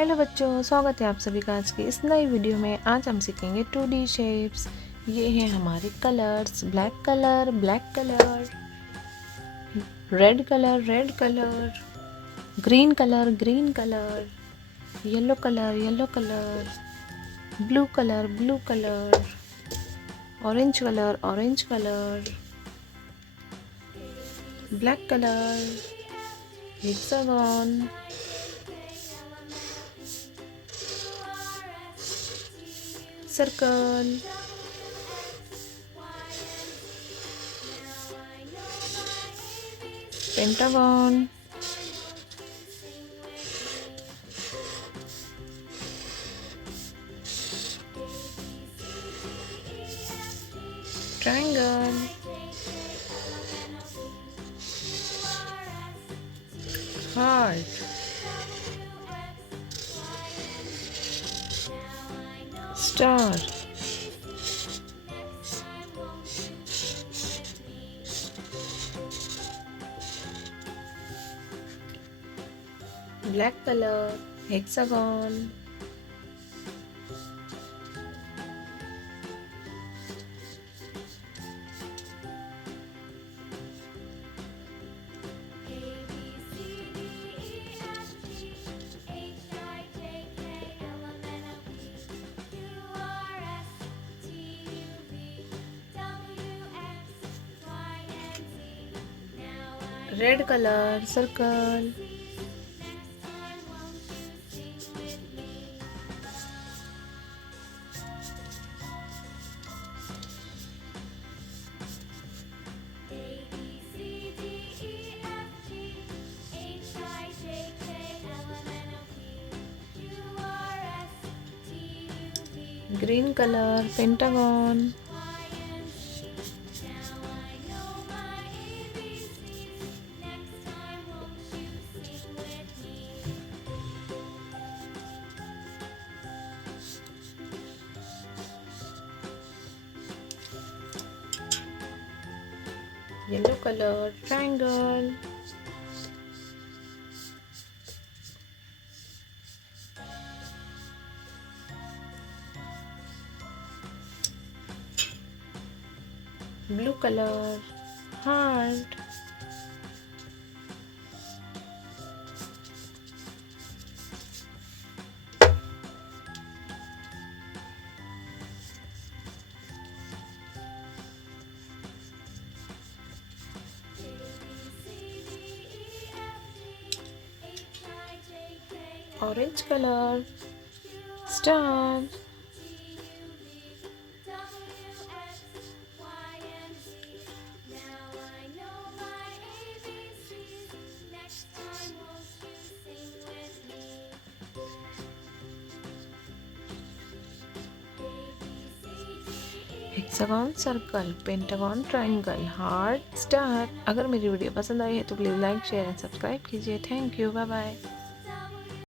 Hello बच्चों, स्वागत है आप सभी का आज की इस नई वीडियो में। आज हम सीखेंगे 2D शेप्स। ये हैं हमारे colours, black colour, red colour, green colour, yellow colour, blue colour, orange colour, black colour, hexagon, circle, pentagon, triangle, heart, star, black colour, hexagon, red colour, circle, green colour, pentagon, yellow colour, triangle, blue colour, heart, orange colour, star, hexagon, circle, pentagon, triangle, heart, star. अगर मेरी video पसंद आई है तो please like, share and subscribe कीजिए। Thank you, bye bye.